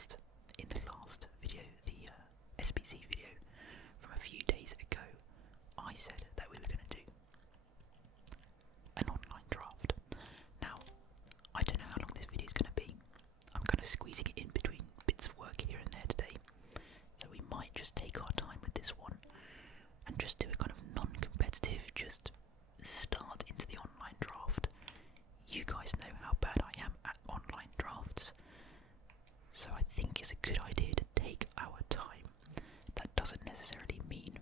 promised in the last video, the SBC video from a few days ago, I said that we were going to do an online draft. Now, I don't know how long this video is going to be. I'm kind of squeezing it in between bits of work here and there today, so we might just take our time with this one and just do a kind of non-competitive, just start into the online draft. You guys know how bad I am at online drafts, so I think it's a good idea to take our time. That doesn't necessarily mean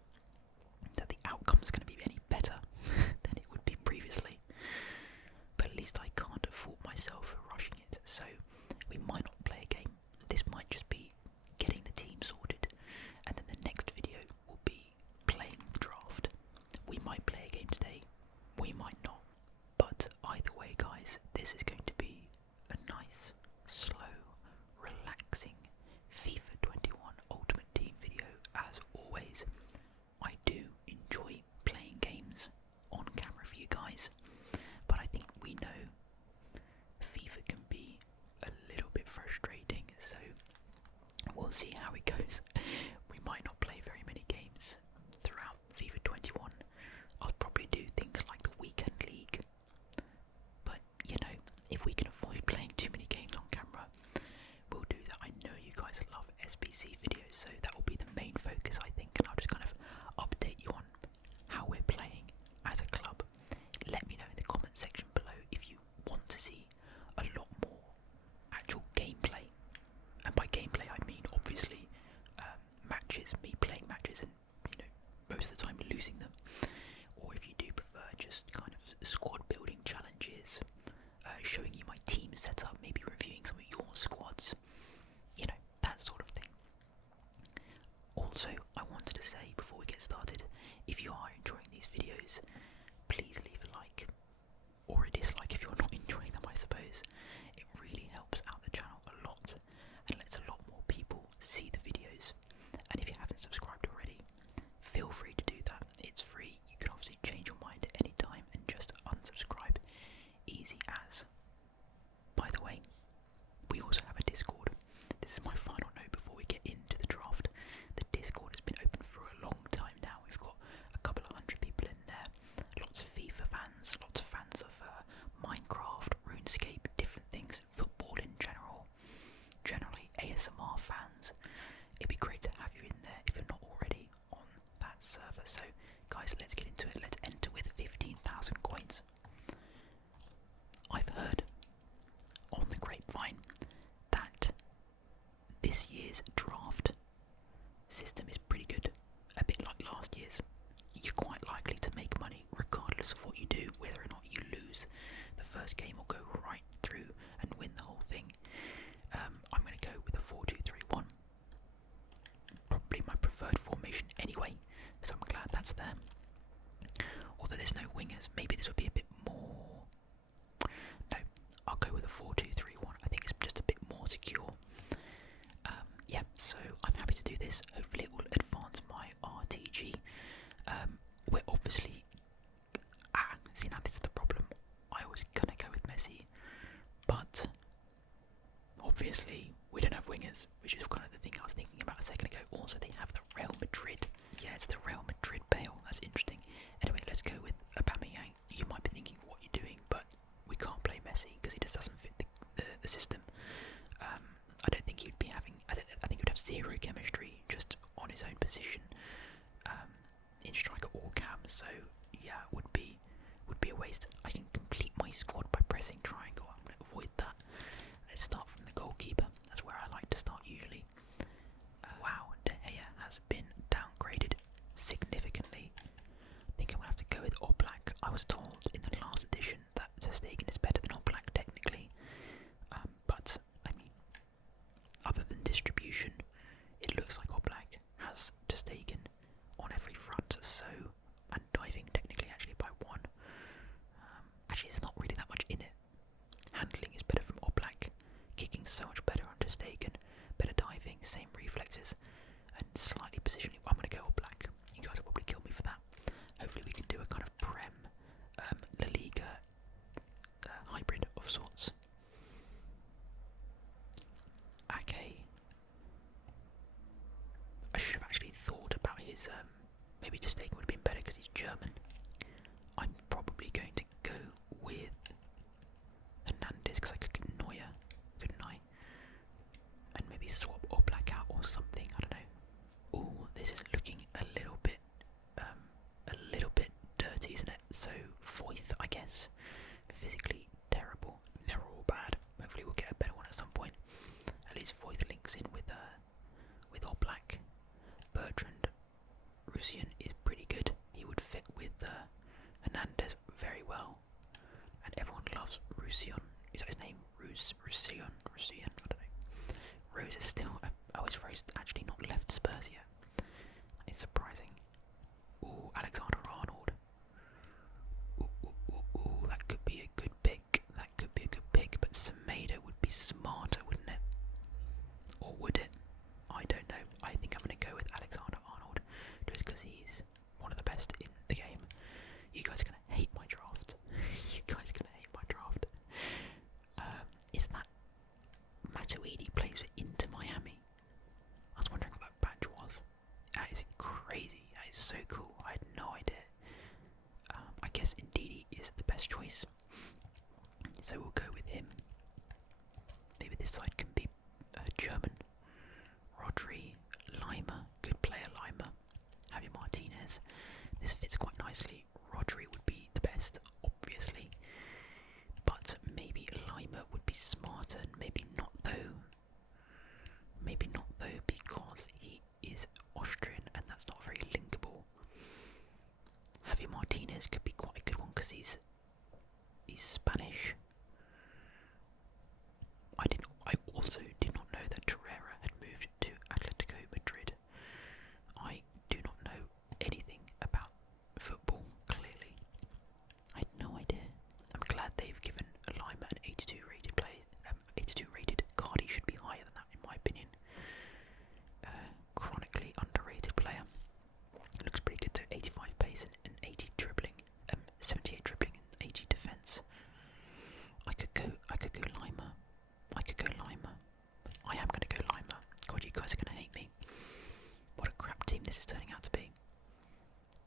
that the outcome is going to be any better than it would be previously, but at least I can't fault myself for rushing it. So we might not play a game. This might just be getting the team sorted, and then the next video will be playing the draft. We might play a game today, we might not, but either way, guys, this is going to be a nice, slow, relaxing FIFA 21 Ultimate Team video. As always, I do enjoy playing games on camera for you guys, but I think we know FIFA can be a little bit frustrating, so we'll see how it goes. We might not play very many games throughout FIFA 21. I'll probably do things like the weekend league, but you know, if we can avoid playing too many games on camera, we'll do that. I know you guys love SBC videos, so that will be the main focus, I think, and I'll just kind of update you on how we're playing as a club. Let me know in the comment section below if you want to see a lot more actual gameplay, and by gameplay I mean obviously matches, me playing matches and, you know, most of the time losing them, or if you do prefer just kind of squad building challenges, showing you my team setup, maybe reviewing some of your squads, you know, that sort of thing. Also, I wanted to say before we get started, if you are enjoying these videos, please leave a like, or a dislike if you're not enjoying them, I suppose. It really helps out the channel a lot, and lets a lot more people see the videos. And if you haven't subscribed already, feel free to do that. It's free. You can obviously change your mind at any time and just unsubscribe. Easy as. By the way, we also have a Discord. This is my final note before we get into the draft. The Discord has been open for a long time now. We've got a couple of hundred people in there. Lots of FIFA fans, lots of fans of Minecraft, RuneScape, different things, football in general. Generally ASMR fans. It'd be great to have you in there if you're not already on that server. So guys, let's get into it. Let's enter with 15,000 coins. I've heard on the grapevine that this year's draft system is pretty good, a bit like last year's. You're quite likely to make money regardless of what you do, whether or not you lose the first game or go right through and win the whole thing. I'm going to go with a 4-2-3-1, probably my preferred formation anyway, so I'm glad that's there. Although there's no wingers, maybe this would be a bit more. No, I'll go with a 4-2-3-1. I think it's just a bit more secure. Yeah, so I'm happy to do this. Hopefully it will advance my RTG. We're obviously... see, now this is the problem. I was going to go with Messi, but obviously we don't have wingers, which is kind of the thing I was thinking about a second ago. Also, they have the Real Madrid. Yeah, it's the Real Madrid Bale. That's interesting. Anyway, let's go with Aubameyang. You might be thinking what you're doing, but we can't play Messi because he just doesn't fit the system. I don't think he'd be having. I think he'd have zero chemistry just on his own position in striker or cam. So yeah, would be a waste. I can complete my squad by pressing triangle. I'm going to avoid that. Let's start from the goalkeeper. That's where I like to start usually. Wow, De Gea has been downgraded significantly. I think I'm going to have to go with Oblak. I was told in the last edition that Ter Stegen is better than Oblak technically, but I mean, other than distribution, it looks like Oblak has Ter Stegen on every front, so, and diving technically actually by one. Actually, there's not really that much in it. Handling is better from Oblak, kicking so much better on Ter Stegen, better diving, same reflexes, and slightly positioning. I'm going to go Oblak. You guys will probably kill me for that. Hopefully we can do a kind of Prem, La Liga hybrid of sorts. Okay, less physically terrible. They're all bad. Hopefully we'll get a better one at some point. At least Voith links in with All Black. Bertrand Roussillon is pretty good. He would fit with Hernandez very well. And everyone loves Roussillon. Is that his name? Roussillon? I don't know. Rose is still... is Rose actually not left Spurs yet? It's surprising. Ooh, Alexander Arnold. Ooh, that could be a good pick. But Semedo would be smarter, wouldn't it? Or would it? I don't know. I think I'm going to go with Alexander Arnold just because he's one of the best in the game. You guys are going to hate my draft. Is that Matuidi plays for Inter Miami? I was wondering what that badge was. That is crazy. That is so cool. I had no idea. I guess Ndidi is the best choice. So we'll go with him. Maybe this side can be German. Rodri, Lima, good player Lima. Javi Martinez. This fits quite nicely. Rodri would be the best, obviously. But maybe Lima would be smarter, and maybe not though. Because he is Austrian and that's not very linkable. Javi Martinez could be quite a good one because he's Spanish. I also did not know that Torreira had moved to Atletico Madrid. I do not know anything about football, clearly. I had no idea. I'm glad they've given Lima an 82 rated play. 82 rated card. He should be higher than that in my opinion. Chronically underrated player. Looks pretty good though. 85 pace and 80 dribbling. 78 dribbling and 80 defence. I could go Lima. I am gonna go Lima. God, you guys are gonna hate me. What a crap team this is turning out to be.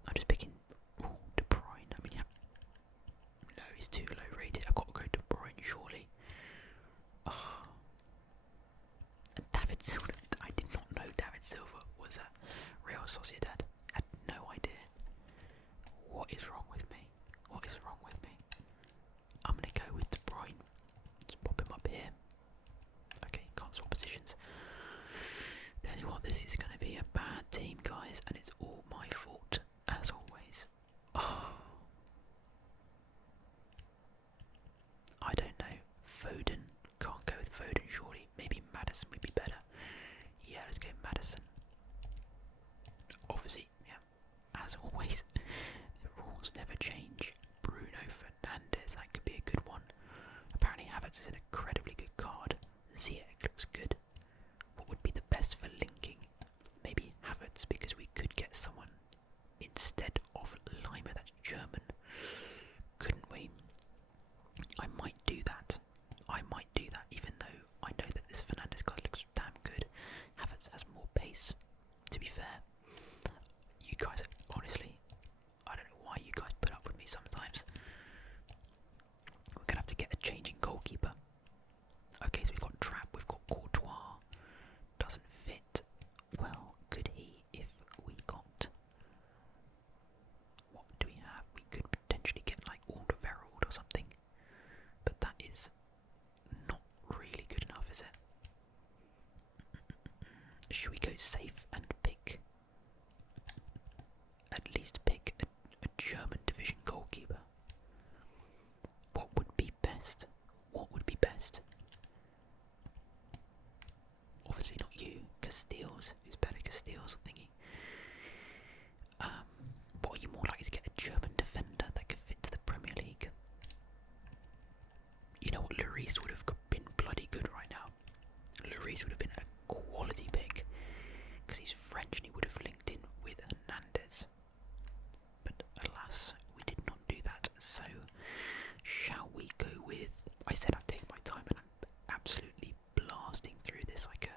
I'm just picking De Bruyne. I mean, yeah. No, he's too low rated. I've got to go De Bruyne surely. Oh. And David Silva. I did not know David Silva was a Real Sociedad. I had no idea. What is wrong with me? I'm gonna go with De Bruyne. Let's pop him up here. Okay, can't swap positions. Tell you what, this is gonna be a bad team, guys, and it's all my fault, as always. Oh. I don't know. Foden. Can't go with Foden, surely. Maybe Maddison would be better. Yeah, let's go Maddison. Obviously, yeah, as always, the rules never change. Bruno Fernandes, that could be a good one. Apparently Havertz is an incredibly good card. Ziyech looks good. What would be the best for linking? Maybe Havertz, because we could get someone instead of Lima that's German. Couldn't we? I might do that, even though I know that this Fernandes card looks damn good. Havertz has more pace, to be fair. You guys, honestly, I don't know why you guys put up with me sometimes. We're going to have to get a changing goalkeeper. Okay, so we've got Trapp, we've got Courtois. Doesn't fit. Well, could he if we got... What do we have? We could potentially get like Alderweireld or something. But that is not really good enough, is it? Should we go safe and pick... At least pick a German division goalkeeper? What would be best? Obviously not you, Casteels. Who's better, Casteels or thingy? What are you more likely to get? A German defender that could fit to the Premier League? You know what, Lloris would have been bloody good right now. Lloris would have been a quality pick because he's French and he would have linked in with Hernandez. But alas, we did not do that. So, shall we go with... I said I'd take my time and I'm absolutely blasting through this like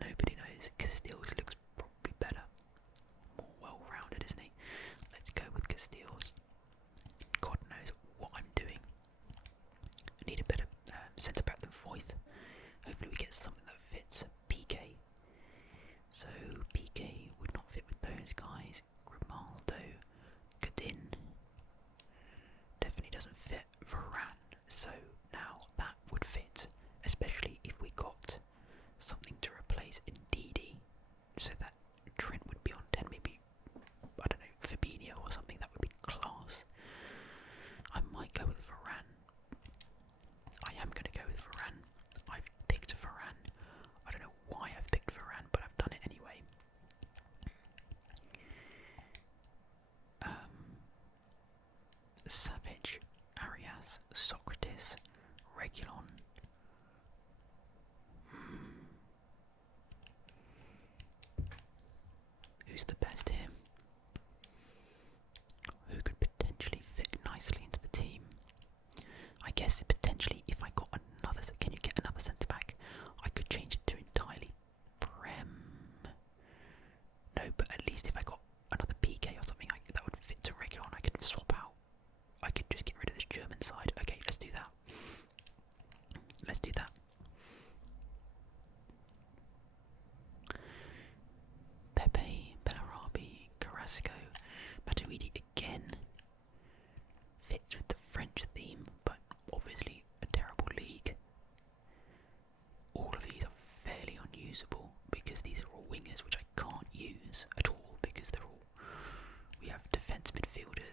nobody knows. Casteels looks probably better. More well-rounded, isn't he? Let's go with Casteels. God knows what I'm doing. I need a better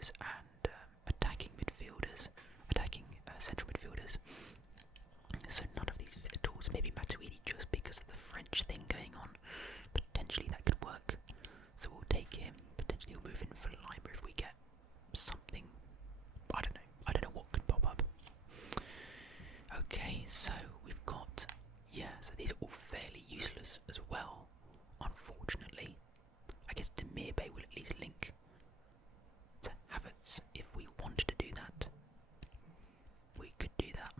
wingers and attacking midfielders, attacking central midfielders. So none of these fit at all. So maybe Matuidi just because of the French thing going on. Potentially that could work. So we'll take him. Potentially we'll move in for Lima if we get something. I don't know. I don't know what could pop up. Okay, so we've got, so these are all fairly useless as well, unfortunately. I guess Demir Bay will at least link to Havertz if we wanted to do that. We could do that.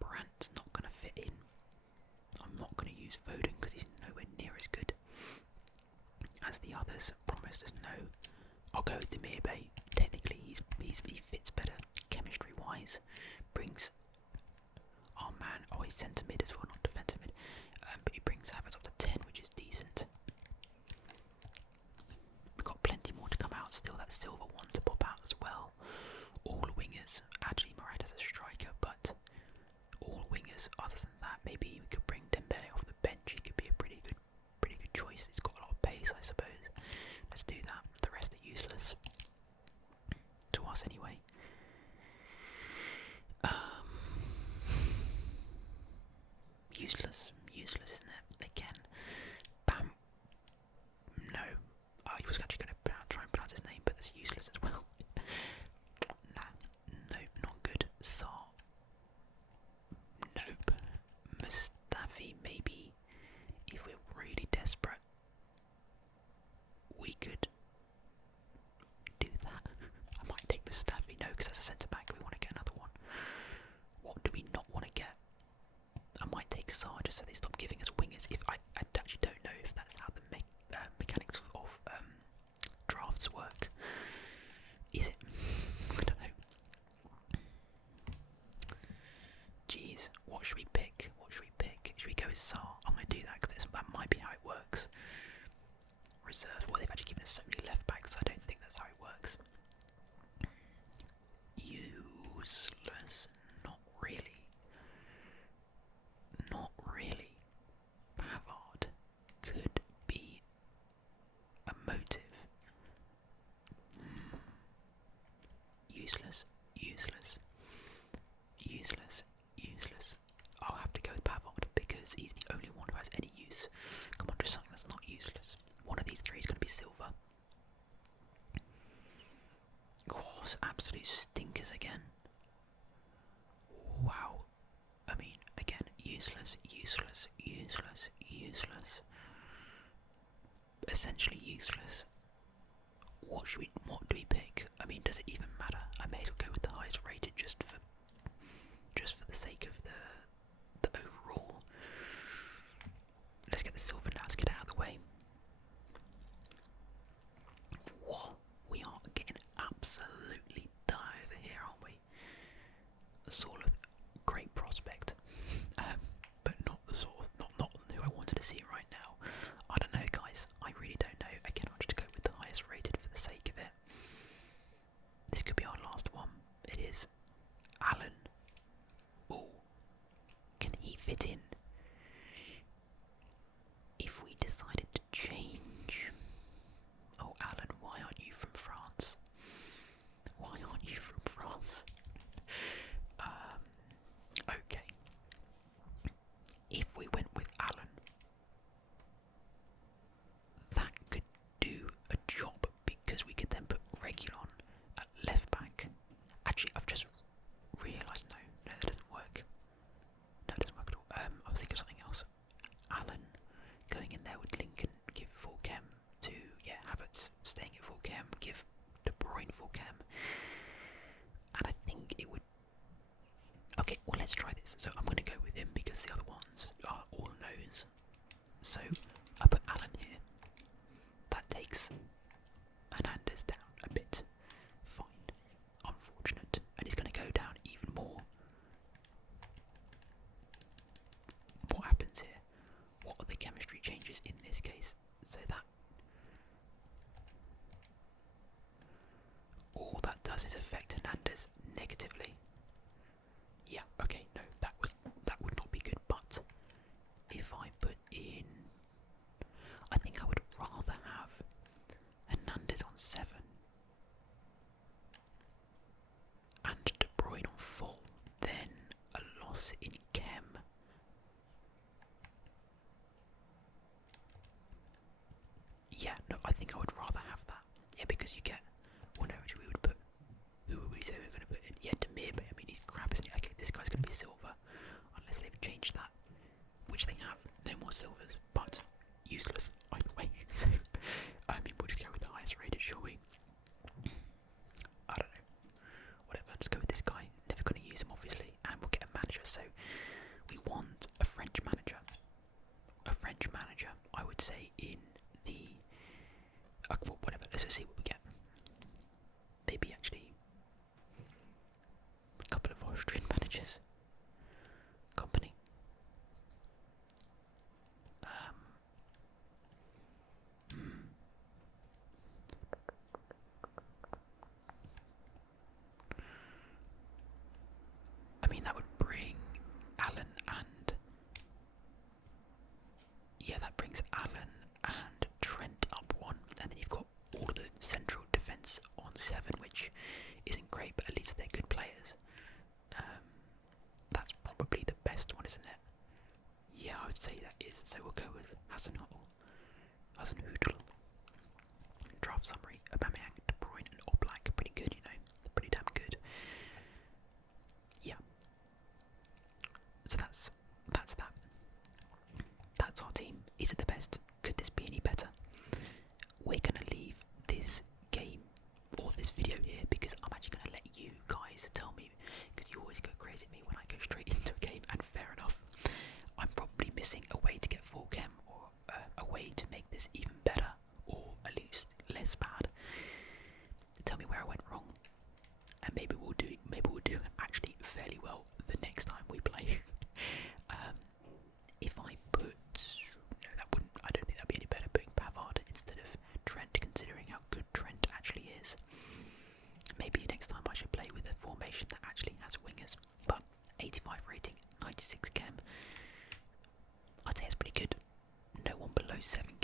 Brandt's not going to fit in. I'm not going to use Foden because he's nowhere near as good as the others. Promised us no. I'll go with Demir Bay. Technically, he fits better chemistry-wise. Brings our man. Oh, he's centre mid as well, not defensive mid. But he brings Havertz up to 10, which is decent. We've got plenty more to come out still. That silver one to pop out as well. All wingers. Actually, Morata's a striker, but all wingers. Other than that, maybe we could bring Dembele off the bench. He could be a pretty good choice. He's got a lot of pace, I suppose. Let's do that. The rest are useless to us anyway. Useless, isn't it? Again, Bam. No, he was actually going to try and pronounce his name, but that's useless as well. Nah, no, not good. Sar. Nope. Mustafi, maybe. If we're really desperate, we could do that. I might take Mustafi. No, because that's a centre back. We want to get another one. What do we not want to get? I might take Sar just so they stop giving us wingers. If I actually don't know if that's how the mechanics of drafts work. Is it? I don't know. Jeez, what should we pick? Should we go with Sar? I'm going to do that because that might be how it works. Reserves. Well, they've actually given us so many left backs, so I don't think that's how it works. Useless. Not really. Not really. Pavard could be a motive. Useless. I'll have to go with Pavard because he's the only one who has any use. Come on, just something that's not useless. One of these three is going to be silver. Of course, absolute stinkers again. Wow. I mean, again, useless. Essentially useless. What do we pick? I mean, does it even matter? I may as well go with the highest rated just for the sake of the overall. Let's get the silver now, let's get it out of the way. What? We are getting absolutely done over here, aren't we? A sort of great prospect, but not the sort of, not who I wanted to see right now. I don't know, guys. I really don't know. Again, I'll just go with the highest rated for the sake of it. This could be our last one. It is. Alan. Ooh. Can he fit in? If we decided to change. Oh, Alan, why aren't you from France? Okay. If we went with Alan, that could do a job because we could then put Regulon at left back. Actually, I've just realised, no, that doesn't work. No, it doesn't work at all. I was thinking of something else. Alan going in there would link and give full chem to, Havertz staying at full chem, give De Bruyne full chem. And I think it would. Okay, well, let's try this. So I'm going to go with him because the other ones are all no's. So I put Alan here. That takes Hernandez down a bit. Fine. Unfortunate. And he's going to go down even more. What happens here? What are the chemistry changes in this case? So that. All that does is affect Hernandez negatively. Yeah, okay, no, that would not be good, but if I put in, I think I would rather have Hernandez on 7 those 7